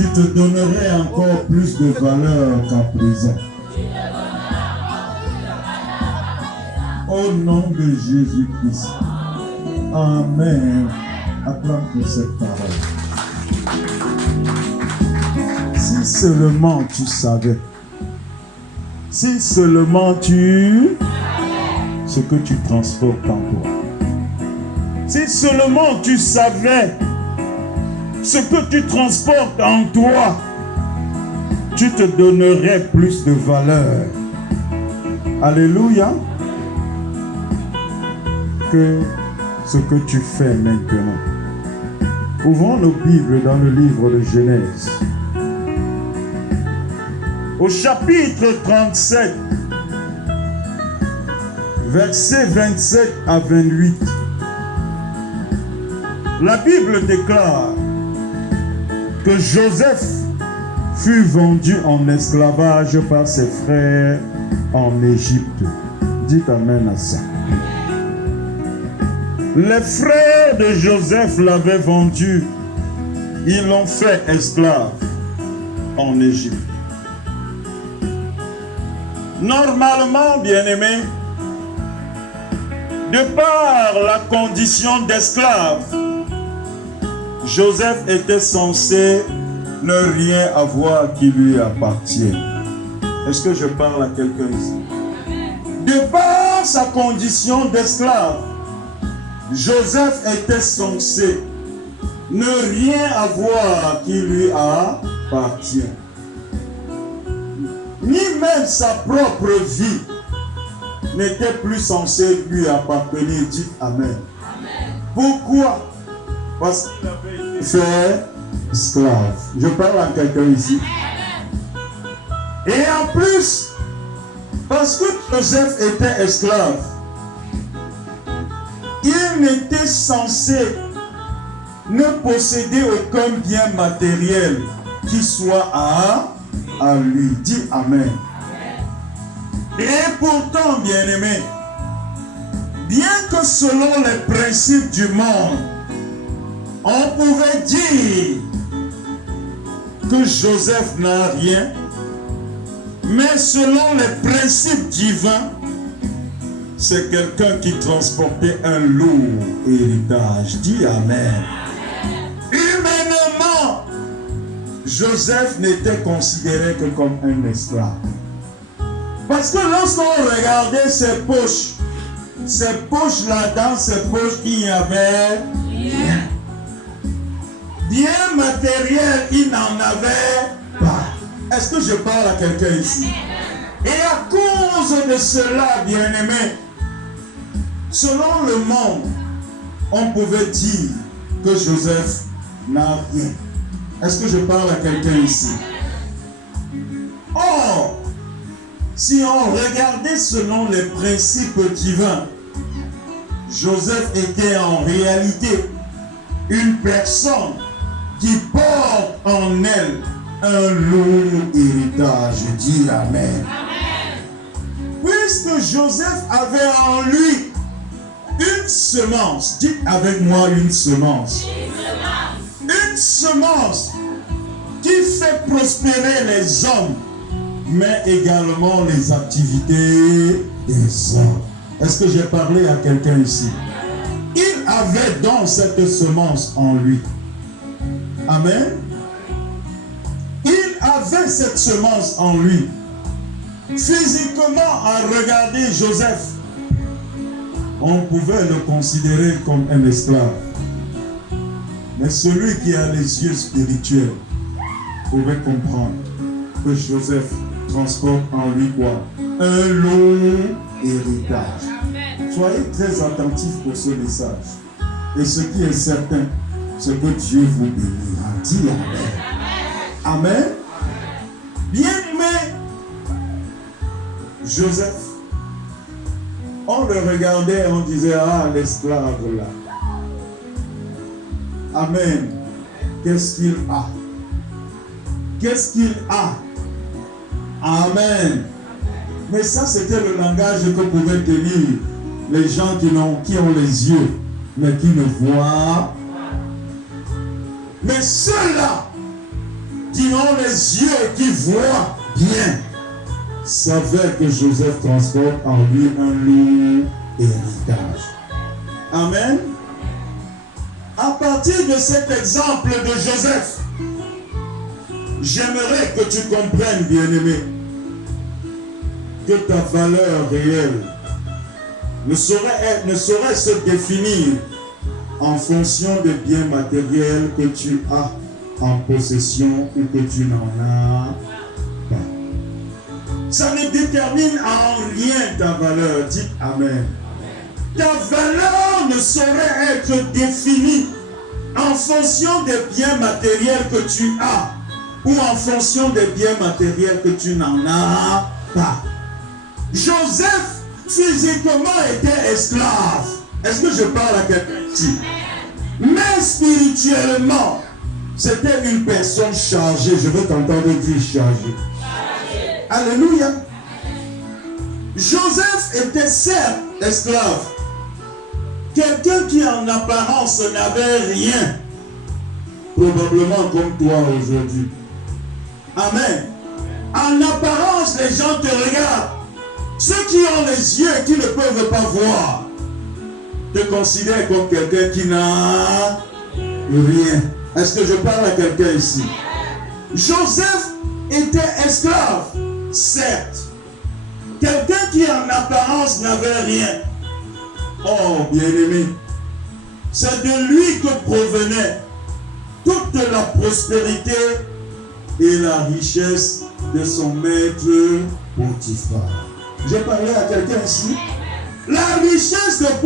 tu te donnerais encore plus de valeur qu'à présent. Au nom de Jésus-Christ. Amen. Acclame pour cette parole. Si seulement tu savais. Si seulement ce que tu transportes en toi. Si seulement tu savais ce que tu transportes en toi, tu te donnerais plus de valeur. Alléluia. Que ce que tu fais maintenant. Ouvrons nos Bibles dans le livre de Genèse. Au chapitre 37, versets 27 à 28. La Bible déclare que Joseph fut vendu en esclavage par ses frères en Égypte. Dites amen à ça. Les frères de Joseph l'avaient vendu. Ils l'ont fait esclave en Égypte. Normalement, bien-aimés, de par la condition d'esclave, Joseph était censé ne rien avoir qui lui appartienne. Est-ce que je parle à quelqu'un ici? De par sa condition d'esclave, Joseph était censé ne rien avoir qui lui appartient. Ni même sa propre vie n'était plus censée lui appartenir. Dites amen. Pourquoi? Parce qu'il avait été fait esclave. Je parle à quelqu'un ici. Et en plus, parce que Joseph était esclave, il n'était censé ne posséder aucun bien matériel qui soit à lui. Dis amen. Et pourtant, bien-aimé, bien que selon les principes du monde, on pouvait dire que Joseph n'a rien, mais selon les principes divins, c'est quelqu'un qui transportait un lourd héritage. Dis amen. Humainement, Joseph n'était considéré que comme un esclave. Parce que lorsqu'on regardait ses poches là, dans ses poches, il n'y avait rien. Bien matériel, il n'en avait pas. Est-ce que je parle à quelqu'un ici? Et à cause de cela, bien-aimé, selon le monde, on pouvait dire que Joseph n'a rien. Est-ce que je parle à quelqu'un ici? Or, si on regardait selon les principes divins, Joseph était en réalité une personne qui porte en elle un lourd héritage. Dis amen. Puisque Joseph avait en lui une semence, dites avec moi une semence. Une semence qui fait prospérer les hommes, mais également les activités des hommes. Est-ce que j'ai parlé à quelqu'un ici? Il avait donc cette semence en lui. Amen. Il avait cette semence en lui. Physiquement, à regarder Joseph, on pouvait le considérer comme un esclave. Mais celui qui a les yeux spirituels pouvait comprendre que Joseph transporte en lui quoi? Un long héritage. Soyez très attentifs pour ce message. Et ce qui est certain, c'est que Dieu vous bénira. Dis amen. Amen. Bien-aimé, Joseph, on le regardait, on disait, ah, l'esclave là. Amen. Qu'est-ce qu'il a? Qu'est-ce qu'il a? Amen. Mais ça, c'était le langage que pouvaient tenir les gens qui ont les yeux, mais qui ne voient. Mais ceux-là qui qui ont les yeux et qui voient bien savaient que Joseph transporte en lui un lourd héritage. Amen. À partir de cet exemple de Joseph, j'aimerais que tu comprennes, bien-aimé, que ta valeur réelle ne saurait se définir en fonction des biens matériels que tu as en possession ou que tu n'en as pas. Ça ne détermine en rien ta valeur. Dites Amen. Ta valeur ne saurait être définie en fonction des biens matériels que tu as ou en fonction des biens matériels que tu n'en as pas. Joseph physiquement était esclave. Est-ce que je parle à quelqu'un ici? Mais spirituellement, c'était une personne chargée. Je veux t'entendre dire chargée. Alléluia. Joseph était certes esclave. Quelqu'un qui en apparence n'avait rien. Probablement comme toi aujourd'hui. Amen. En apparence, les gens te regardent. Ceux qui ont les yeux et qui ne peuvent pas voir te considèrent comme quelqu'un qui n'a rien. Est-ce que je parle à quelqu'un ici? Joseph était esclave, certes. Quelqu'un qui en apparence n'avait rien. Oh, bien-aimé, c'est de lui que provenait toute la prospérité et la richesse de son maître Potiphar. J'ai parlé à quelqu'un ici. La richesse de